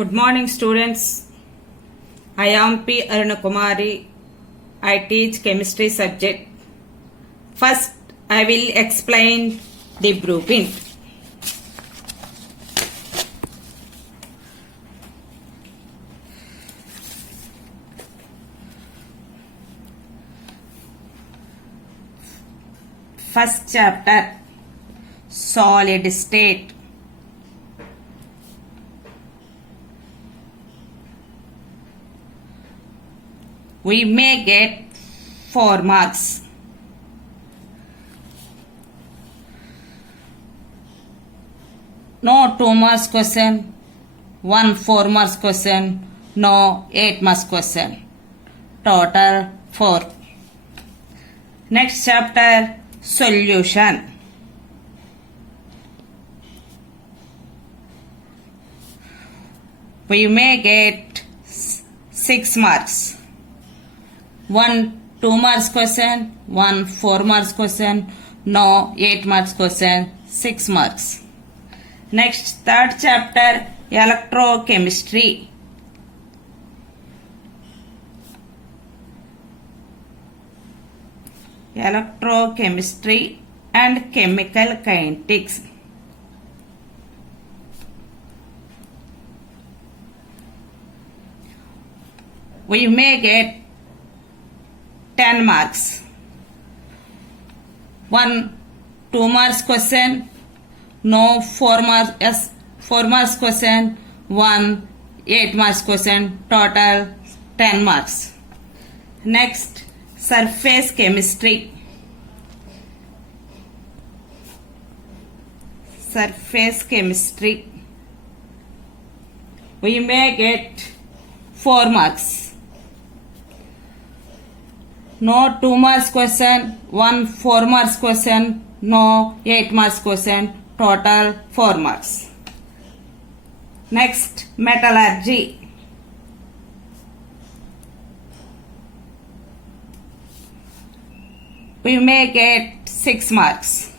Good morning, students. I am P. Arunakumari. I teach chemistry subject. First, I will explain the blueprint. First chapter, solid state. We may get 4 marks. No 2 marks question, 1 4 marks question, no 8 marks question. Total 4. Next chapter, solution. We may get 6 marks. 1 2 marks question, 1 4 marks question, no 8 marks question, 6 marks. Next, third chapter, electrochemistry. Electrochemistry and chemical kinetics. We may get 10 marks. 1 2 marks question, no 4 marks, yes, 4 marks question, 1 8 marks question, total 10 marks. Next, surface chemistry. Surface chemistry. We may get 4 marks. No 2 marks question, 1 4 marks question, no 8 marks question, total 4 marks. Next, metallurgy. We may get 6 marks.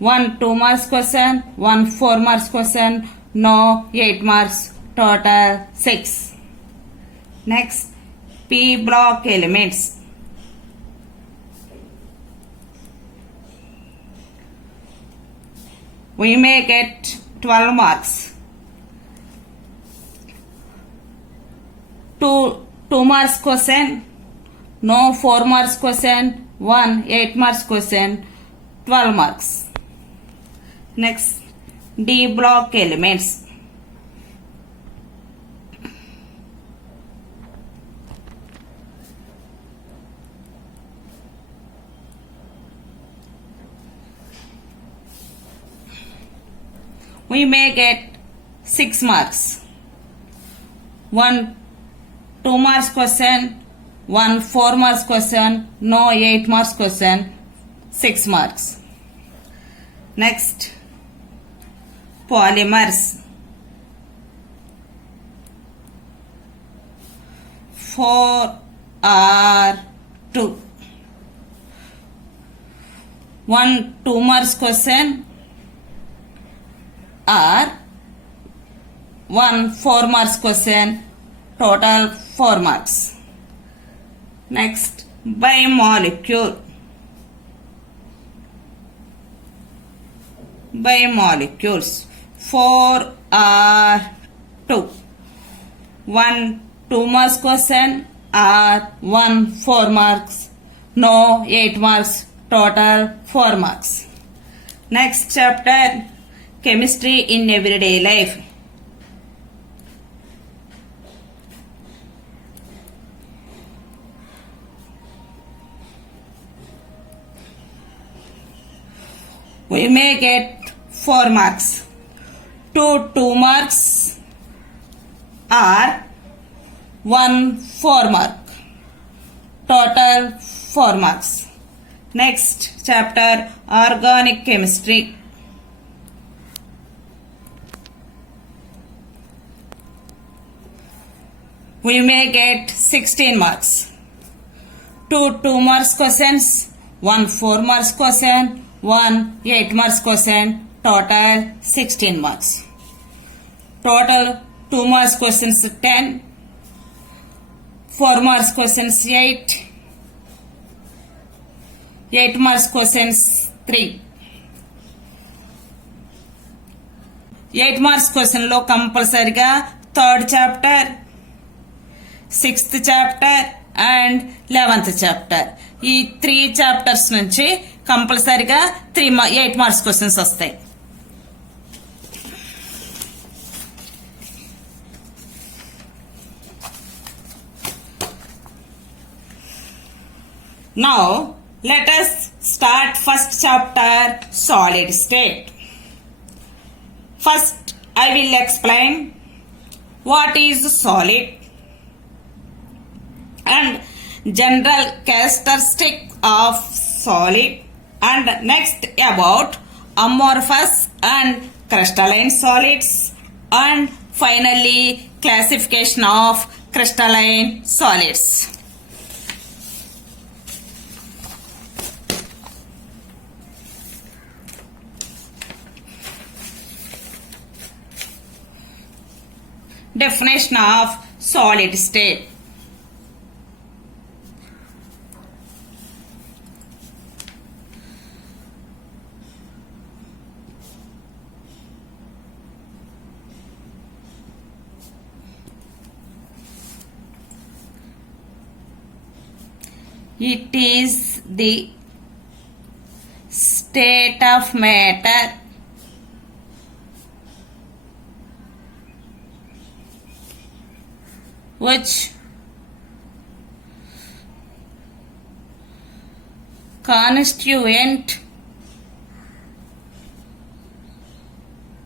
1 2 marks question, 1 4 marks question, no 8 marks, total 6. Next, P block elements. We may get 12 marks. 2 marks question, no 4 marks question, 1 8 marks question, 12 marks. Next, D block elements. We may get 6 marks. 1 2 marks question, 1 4 marks question, no 8 marks question, 6 marks. Next, polymers. 4 are 2. 1 2 marks question or 1 4 marks question, total 4 marks. Next, bimolecule. Bimolecules. 4 are 2. 1 2 marks question or 1 4 marks, no 8 marks, total 4 marks. Next chapter, chemistry in everyday life. We may get 4 marks. 2 marks or 1 4 mark. Total 4 marks. Next chapter, organic chemistry. We may get 16 marks. 2 marks questions, 1 4 marks question, 1 8 marks question, total 16 marks. Total 2 marks questions 10, 4 marks questions 8, 8 marks questions 3. 8 marks question లో కంపల్సరిగా third chapter, 6th chapter and 11th chapter ఈ 3 చాప్టర్స్ నుంచి కంపల్సరిగా 8 marks questions వస్తాయి. Now let us start first chapter, solid state. First I will explain what is solid and general characteristic of solid, and next about amorphous and crystalline solids, and finally classification of crystalline solids. Definition of solid state. It is the state of matter which constituent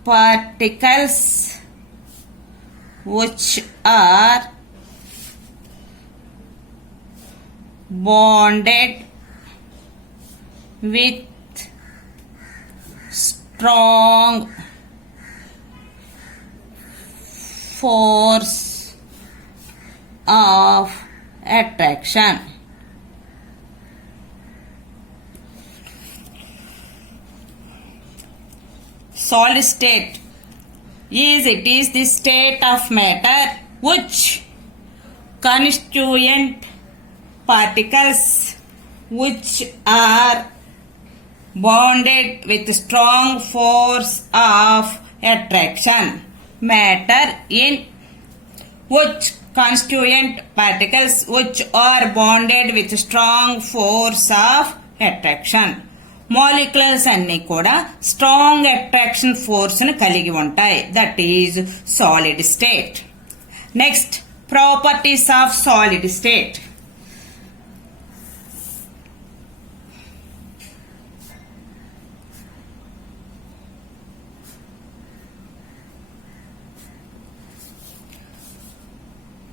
particles which are bonded with strong force of attraction. Solid state is the state of matter which constituent particles which are bonded with strong force of attraction. Matter in which constituent particles which are bonded with strong force of attraction. మాలిక్యులర్స్ అన్ని కూడా strong attraction force ను కలిగి ఉంటాయి. That is solid state. Next properties of solid state.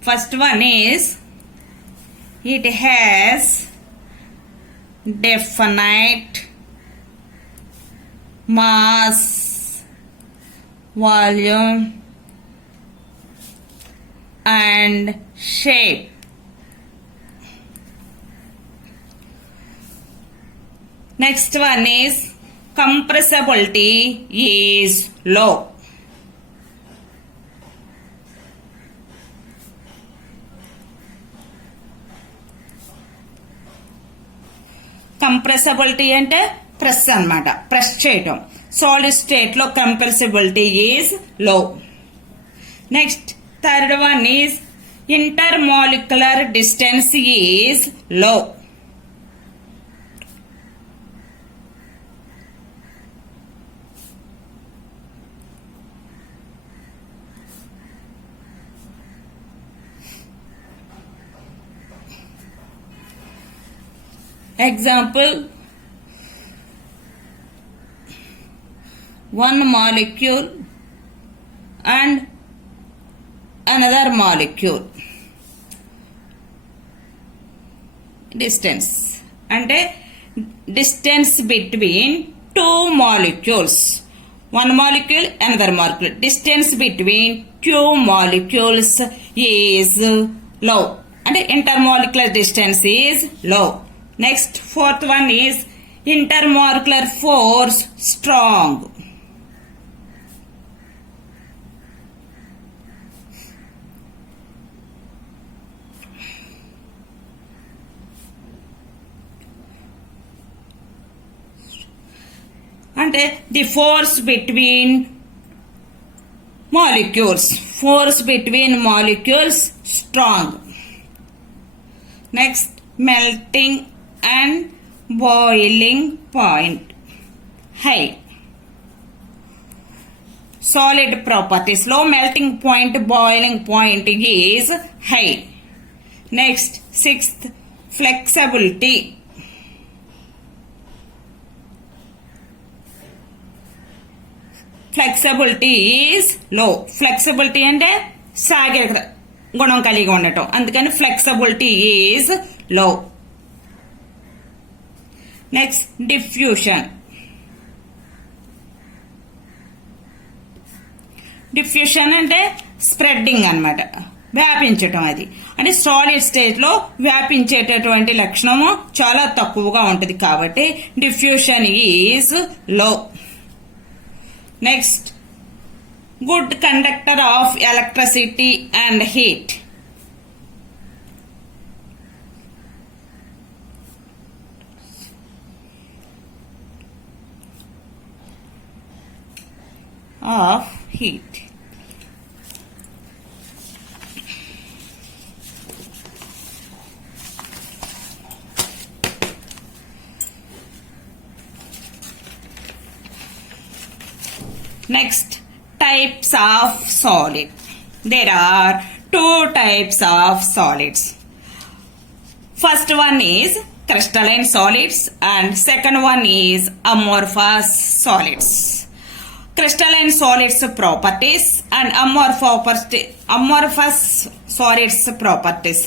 First one is it has definite mass, volume and shape. Next one is compressibility is low. Compressibility అంటే ప్రెస్ అన్నమాట, ప్రెస్ చేయటం. Solid state లో compressibility is low. Next third one is intermolecular distance is low. Example, one molecule and another molecule distance అంటే distance between two molecules, one molecule another molecule, distance between two molecules is low అంటే intermolecular distance is low. Next fourth one is intermolecular force strong. అంటే the force between molecules strong. Next, melting and boiling point high. Solid properties, low melting point, boiling point is high. Next, sixth, flexibility. Flexibility is low. Flexibility అంటే సాగే గుణం కలిగి ఉండటం, అందుకని flexibility is low. Next, diffusion. Diffusion అంటే స్ప్రెడ్డింగ్ అన్నమాట, వ్యాపించటం. అది అంటే సాలిడ్ స్టేజ్ లో వ్యాపించేటటువంటి లక్షణము చాలా తక్కువగా ఉంటుంది కాబట్టి diffusion is low. Next, good conductor of electricity and heat. Of heat. Next, types of solid. There are two types of solids. First one is crystalline solids and second one is amorphous solids. Crystalline solids properties and amorphous solids properties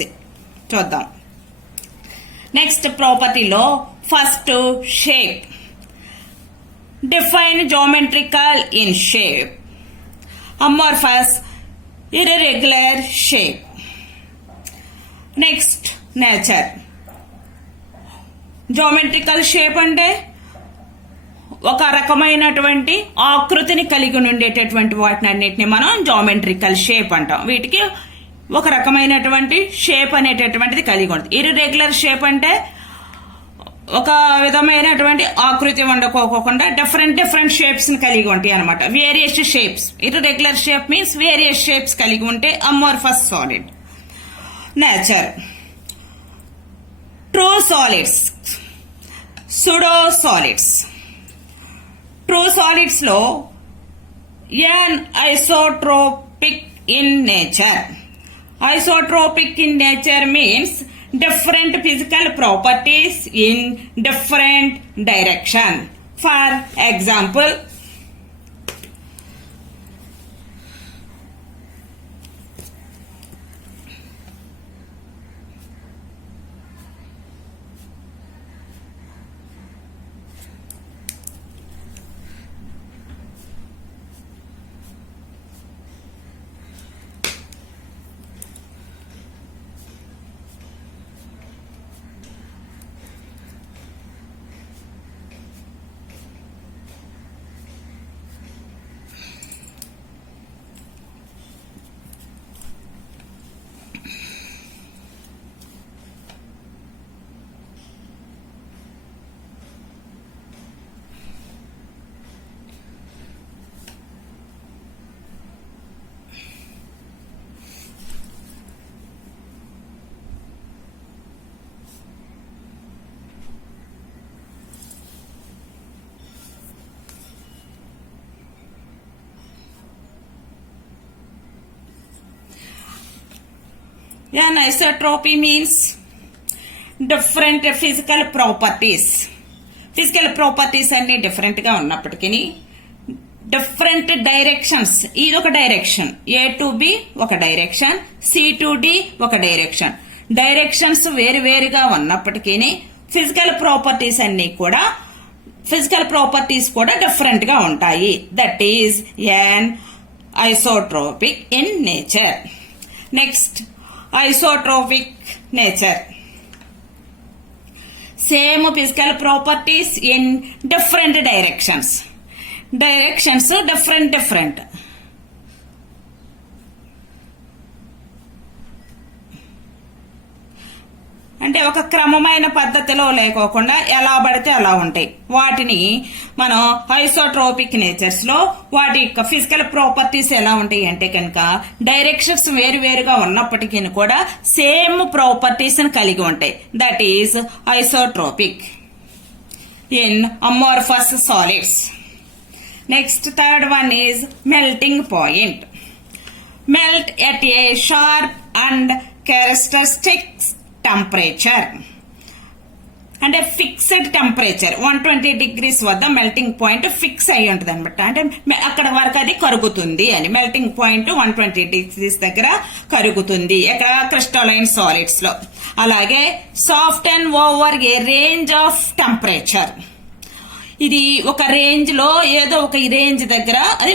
చూద్దాం. Next ప్రాపర్టీలో first shape. Define geometrical in shape. Amorphous, irregular shape. Next, nature. Geometrical shape అంటే ఒక రకమైనటువంటి ఆకృతిని కలిగి ఉండేటటువంటి వాటిని అన్నిటిని మనం జామెట్రికల్ షేప్ అంటాం. వీటికి ఒక రకమైనటువంటి షేప్ అనేటటువంటిది కలిగి ఉంటుంది. ఇర్రెగ్యులర్ షేప్ అంటే ఒక విధమైనటువంటి ఆకృతి ఉండకోకుండా డిఫరెంట్ షేప్స్ ని కలిగి ఉంటాయి అనమాట. Various shapes. Irregular shape means various shapes కలిగి ఉంటే amorphous solid. Nature. True solids, pseudo solids. True solids లో ఎన్ isotropic in nature. Isotropic in nature means different physical properties in different direction. For example, anisotropy means different physical properties. Physical properties అన్ని different గా ఉన్నప్పటికీ different directions. ఇది ఒక direction, A to B ఒక direction, C to D ఒక direction. Directions వేరువేరుగా ఉన్నప్పటికీ physical properties అన్ని కూడా డిఫరెంట్ గా ఉంటాయి. That is an isotropic in nature. Next, isotropic nature. Same physical properties in different directions. Directions different. అంటే ఒక క్రమమైన పద్ధతిలో లేకోకుండా ఎలా పడితే అలా ఉంటాయి. వాటిని మనం ఐసోట్రోపిక్ నేచర్స్ లో వాటి యొక్క ఫిజికల్ ప్రాపర్టీస్ ఎలా ఉంటాయి అంటే కనుక డైరెక్షన్స్ వేరువేరుగా ఉన్నప్పటికీ కూడా సేమ్ ప్రాపర్టీస్ కలిగి ఉంటాయి. That is isotropic in amorphous solids. Next third one is melting point. Melt at a sharp and characteristic temperature. అంటే ఫిక్స్డ్ టెంపరేచర్ 120 degrees వద్ద మెల్టింగ్ పాయింట్ ఫిక్స్ అయి ఉంటుంది అనమాట. అంటే అక్కడ వరకు అది కరుగుతుంది అని. మెల్టింగ్ పాయింట్ 120 degrees దగ్గర కరుగుతుంది ఎక్కడ క్రిస్టలైన్ సాలిడ్స్ లో. అలాగే soft and over a range of temperature. ఇది ఒక రేంజ్ లో ఏదో ఒక రేంజ్ దగ్గర అది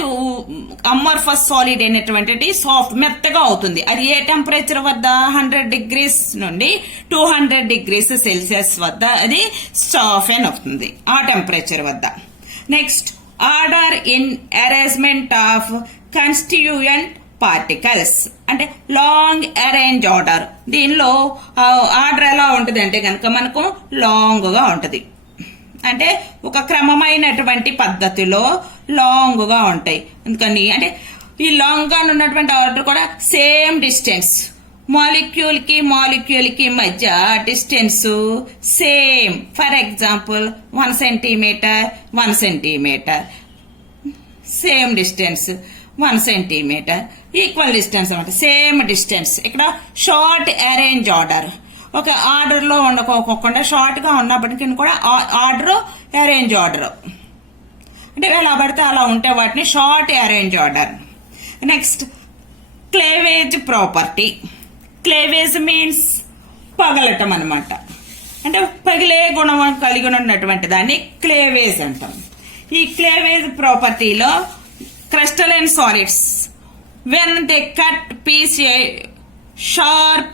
అమోర్ఫస్ సాలిడ్ అయినటువంటి సాఫ్ట్ మెత్తగా అవుతుంది. అది ఏ టెంపరేచర్ వద్ద 100 degrees నుండి 200 degrees Celsius వద్ద అది సాఫెన్ అవుతుంది ఆ టెంపరేచర్ వద్ద. Next order in arrangement of constituent particles. అంటే లాంగ్ అరేంజ్ ఆర్డర్. దీనిలో ఆర్డర్ ఎలా ఉంటుంది అంటే కనుక మనకు లాంగ్ గా ఉంటది. అంటే ఒక క్రమమైనటువంటి పద్ధతిలో లాంగ్ గా ఉంటాయి. అందుకని అంటే ఈ లాంగ్ గా ఉన్నటువంటి ఆర్డర్ కూడా సేమ్ డిస్టెన్స్, మాలిక్యూల్ కి మధ్య distance same. For example 1 centimeter 1 centimeter, same distance 1 centimeter, equal distance అన్నమాట. Same distance. ఇక్కడ షార్ట్ అరేంజ్ ఆర్డర్. ఒక ఆర్డర్ లో ఉండకోకుండా షార్ట్ గా ఉన్నప్పటికీ కూడా ఆర్డర్ అరేంజ్ ఆర్డర్. అంటే ఎలా పడితే అలా ఉంటే వాటిని short range order. Next cleavage property. Cleavage means పగలటం అనమాట. అంటే పగిలే గుణం కలిగి ఉన్నటువంటి దాన్ని క్లేవేజ్ అంటాం. ఈ క్లేవేజ్ ప్రాపర్టీలో crystalline solids when they cut piece sharp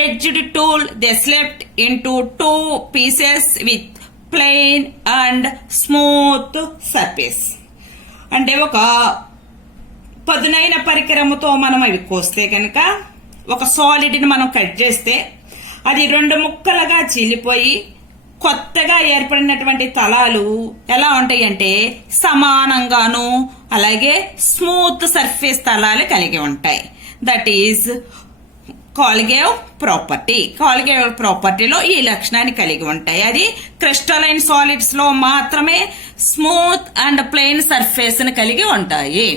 edged tool, they slipped into 2 pieces with plain and smooth surface. అంటే ఒక పదునైన పరికరముతో మనం అవి కోస్తే కనుక ఒక సాలిడ్ ని మనం కట్ చేస్తే అది 2 ముక్కలుగా చీలిపోయి కొత్తగా ఏర్పడినటువంటి తలాలు ఎలా ఉంటాయి అంటే సమానంగాను అలాగే స్మూత్ సర్ఫేస్ తలాలు కలిగి ఉంటాయి. That is cleavage property. Cleavage ప్రాపర్టీలో ఈ లక్షణాన్ని కలిగి ఉంటాయి. అది క్రిస్టలైన్ సాలిడ్స్ లో మాత్రమే స్మూత్ అండ్ ప్లెయిన్ సర్ఫేస్ ని కలిగి ఉంటాయి.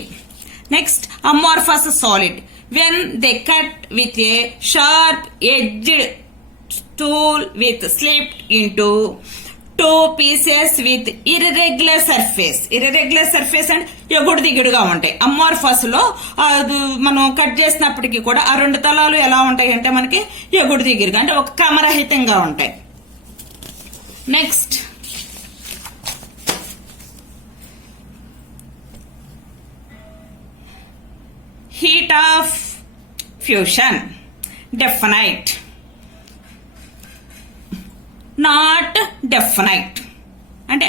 Next amorphous solid when they cut with a sharp edged tool with slipped into 2 pieces with irregular surface. irregular surface and ఎగుడు దిగుడుగా ఉంటాయి. అమోర్ఫస్ లో మనం కట్ చేసినప్పటికీ కూడా ఆ 2 తలాలు ఎలా ఉంటాయి అంటే మనకి ఎగుడు దిగుడుగా అంటే ఒక క్రమరహితంగా ఉంటాయి. Next heat of fusion. Definite not definite. అంటే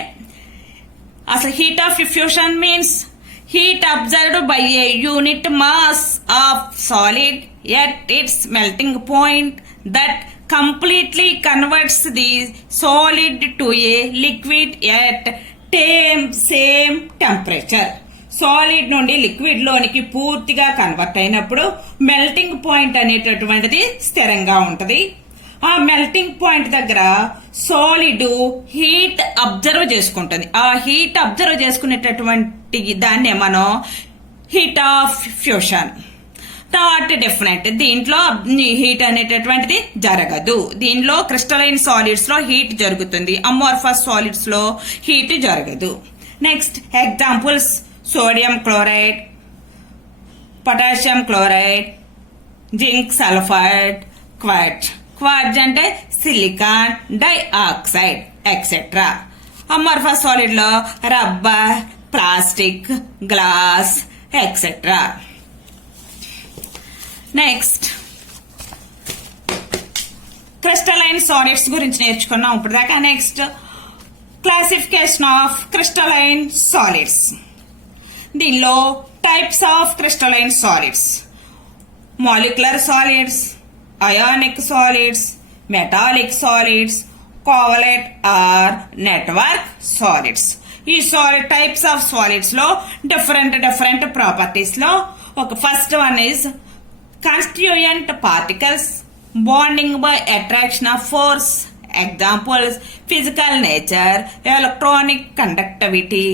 అసలు heat of fusion means heat observed by A unit mass of solid at its melting point that completely converts the solid to A liquid at same temperature. Solid నుండి లిక్విడ్ లోనికి పూర్తిగా కన్వర్ట్ అయినప్పుడు melting point అనేటటువంటిది స్థిరంగా ఉంటది. ఆ మెల్టింగ్ పాయింట్ దగ్గర solid heat observe చేసుకుంటుంది. ఆ హీట్ అబ్జర్వ్ చేసుకునేటటువంటి దాన్నే మనం heat of fusion. Not definite. దీంట్లో హీట్ అనేటటువంటిది జరగదు. దీనిలో క్రిస్టలైన్ సాలిడ్స్ లో హీట్ జరుగుతుంది. అమోర్ఫస్ సాలిడ్స్ లో హీట్ జరగదు. Next examples sodium chloride, potassium chloride, zinc sulphide, quartz. Quartz అంటే సిలికాన్ డైఆక్సైడ్ ఎక్సెట్రా. అమోర్ఫస్ సాలిడ్ లో rubber, plastic, glass etcetera. Next crystalline solids గురించి నేర్చుకున్నాం ఇప్పుడు దాకా. Next classification of crystalline solids. దీనిలో types of crystalline solids: molecular solids, ionic solids, metallic solids, covalent or network solids. ఈ solid types of solids లో different properties లో ఒక first one is constituent particles bonding by attraction of force. Examples physical nature, electronic conductivity,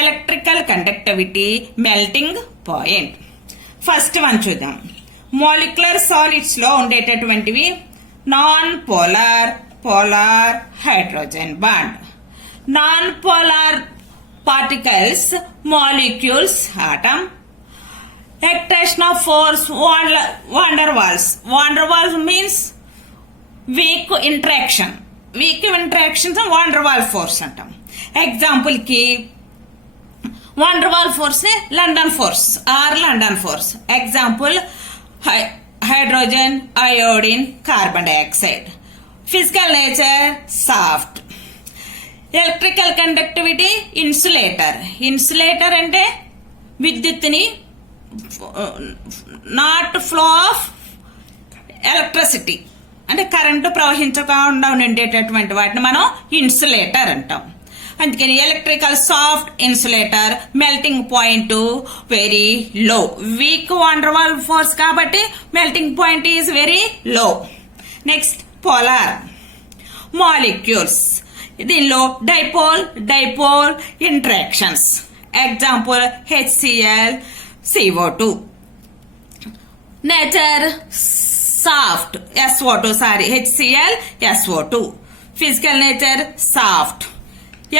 electrical conductivity, melting point. First one చూద్దాం. Molecular solids లో ఉండేటటువంటివి non polar, polar, hydrogen bond. Non polar particles, molecules, atom. attraction of force, van der Waals. Van der Waals means weak interaction. Weak interactions van der Waals force అంటాం. Example కి van der Waals force ని London force or London force. Example hydrogen, iodine, carbon dioxide. Physical nature soft. Electrical conductivity insulator. Insulator అంటే విద్యుత్తుని not flow of electricity అంటే current ప్రవహించకుండా ఉండేటటువంటి వాటిని మనం ఇన్సులేటర్ అంటాం. అందుకని electrical soft insulator, melting point very low. Weak van der Waals force కాబట్టి melting point is very low. Next polar molecules. దీనిలో dipole, dipole interactions. Example HCl, CO2. Nature soft, SO2 sorry HCl, SO2. Physical nature soft.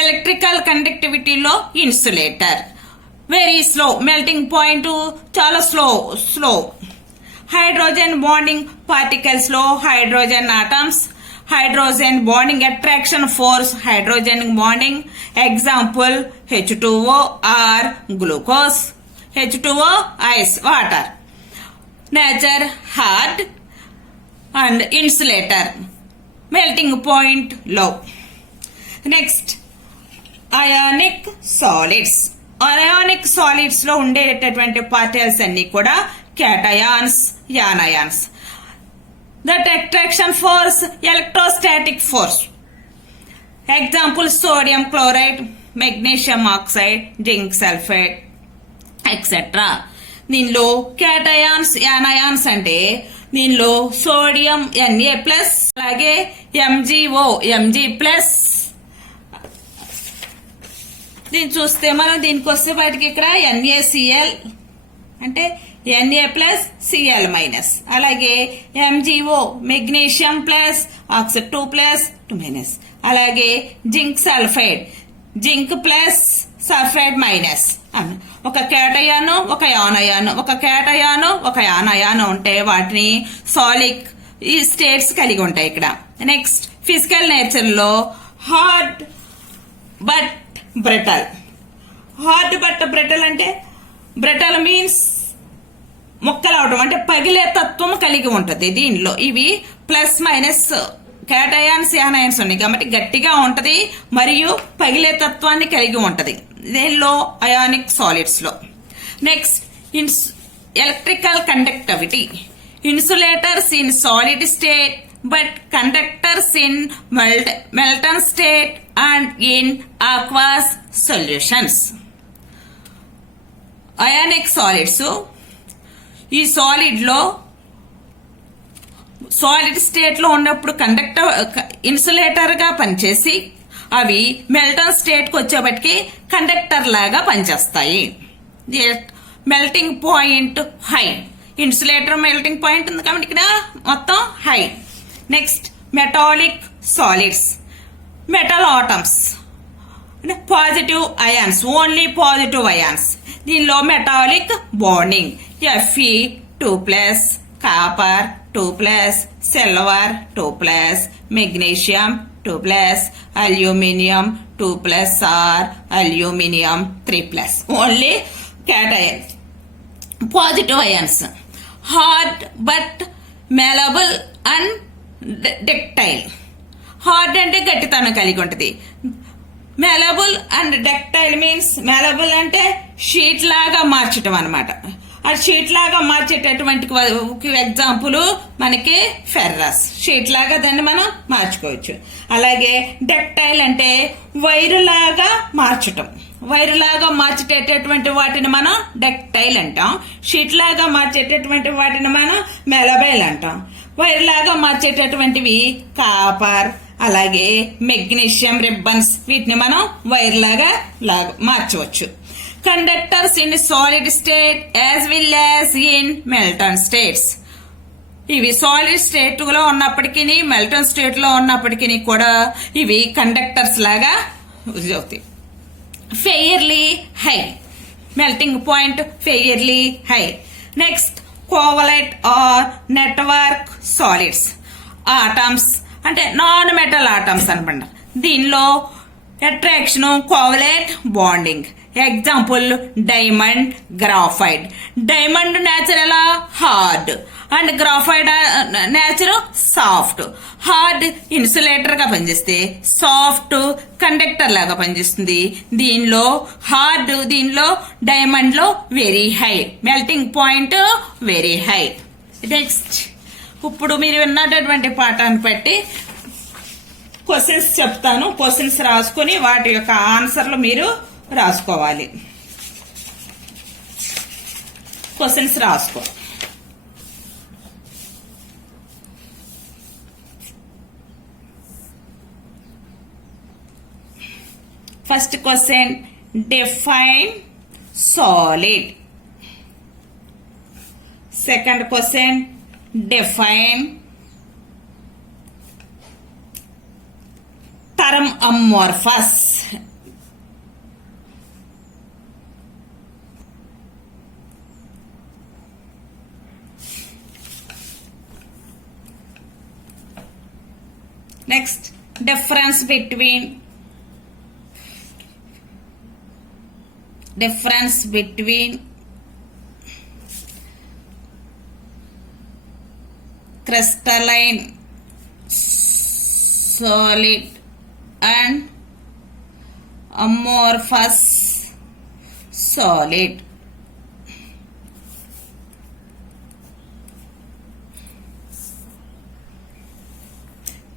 Electrical కండక్టివిటీలో insulator, very slow, melting point చాలా slow. Hydrogen bonding particles లో hydrogen atoms, hydrogen bonding attraction force, hydrogen bonding. Example H2O or glucose. H2O ice, water. Nature hard and insulator, melting point low. Next ionic solids. Ionic solids లో ఉండేటటువంటి పార్టికల్స్ అన్ని కూడా cations, anions. That attraction force, electrostatic force. Example sodium chloride, magnesium oxide, zinc sulfate, etcetera. దీనిలో cations, anions అంటే దీనిలో sodium Na+, అలాగే MgO, Mg+. దీన్ని చూస్తే మనం దీనికి వస్తే బయటికి ఇక్కడ NaCl అంటే Na+Cl-, అలాగే MgO మెగ్నీషియం ప్లస్, ఆక్సైడ్ 2+, అలాగే zinc sulphide, zinc plus sulphide minus. ఒక కేటయాను, ఒక యానయాను, ఒక కేటయాను, ఒక యానయాను ఉంటే వాటిని సాలిక్ ఈ స్టేట్స్ కలిగి ఉంటాయి ఇక్కడ. నెక్స్ట్ ఫిజికల్ నేచర్ లో hard but brittle. Hard but brittle అంటే బ్రిటల్ మీన్స్ ముక్కలు అవడం అంటే పగిలే తత్వం కలిగి ఉంటది. దీనిలో ఇవి ప్లస్ మైనస్ కేటయాన్స్, యానయాన్స్ ఉన్నాయి కాబట్టి గట్టిగా ఉంటది మరియు పగిలే తత్వాన్ని కలిగి ఉంటది దీనిలో అయానిక్ సాలిడ్స్ లో. Next electrical conductivity. Insulators in solid state but conductors in molten state and in aqueous solutions. Ionic solids ఈ సాలిడ్ లో సాలిడ్ స్టేట్ లో ఉన్నప్పుడు కండక్టర్ ఇన్సులేటర్ గా పనిచేసి అవి మెల్టన్ స్టేట్ కు వచ్చేపటికి కండక్టర్ లాగా పనిచేస్తాయి. Melting point high. Insulator melting point ఉంది కాబట్టి ఇక్కడ మొత్తం high. Next metallic solids. Metal atoms అంటే positive ions, only positive ions. దీనిలో metallic bonding Fe2+, copper 2+, silver 2+, magnesium 2+, aluminium 2+ or aluminium 3+. Only cations, positive ions. Hard but malleable and ductile. Hard అంటే గట్టితనం కలిగి ఉంటుంది. Malleable and ductile means malleable అంటే sheet లాగా మార్చటం అనమాట. అది షీట్ లాగా మార్చేటటువంటి ఎగ్జాంపుల్ మనకి ఫెర్రస్. షీట్ లాగా దాన్ని మనం మార్చుకోవచ్చు. అలాగే డక్టైల్ అంటే వైరు లాగా మార్చటం. వైరు లాగా మార్చేటటువంటి వాటిని మనం డక్టైల్ అంటాం. షీట్ లాగా మార్చేటటువంటి వాటిని మనం మెలబైల్ అంటాం. వైరు లాగా మార్చేటటువంటివి కాపర్, అలాగే మెగ్నీషియం రిబ్బన్స్, వీటిని మనం వైర్ లాగా మార్చవచ్చు. Conductors in solid state as well as in Melton states. ఇవి సాలిడ్ స్టేట్ లో ఉన్నప్పటికీ మెల్టన్ స్టేట్ లో ఉన్నప్పటికీ కూడా ఇవి కండక్టర్స్ లాగా అవుతాయి. Fairly high, melting point fairly high. Next covalent or network solids. Atoms అంటే నాన్ మెటల్ ఆటమ్స్ అనమాట. దీనిలో attraction, covalent, bonding. Example diamond, graphite. Diamond nature ఎలా hard and graphite nature soft. Hard insulator గా పనిచేస్తే soft conductor లాగా పనిచేస్తుంది. దీనిలో diamond లో very high, melting point very high. Next ఇప్పుడు మీరు విన్నటువంటి పాఠాన్ని బట్టి క్వశ్చన్స్ చెప్తాను. క్వశ్చన్స్ రాసుకుని వాటి యొక్క ఆన్సర్లు మీరు రాసుకోవాలి. క్వశ్చన్స్ రాసుకో. First question, define solid. Second question, define term amorphous. Next, difference between crystalline solid and amorphous solid.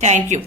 Thank you.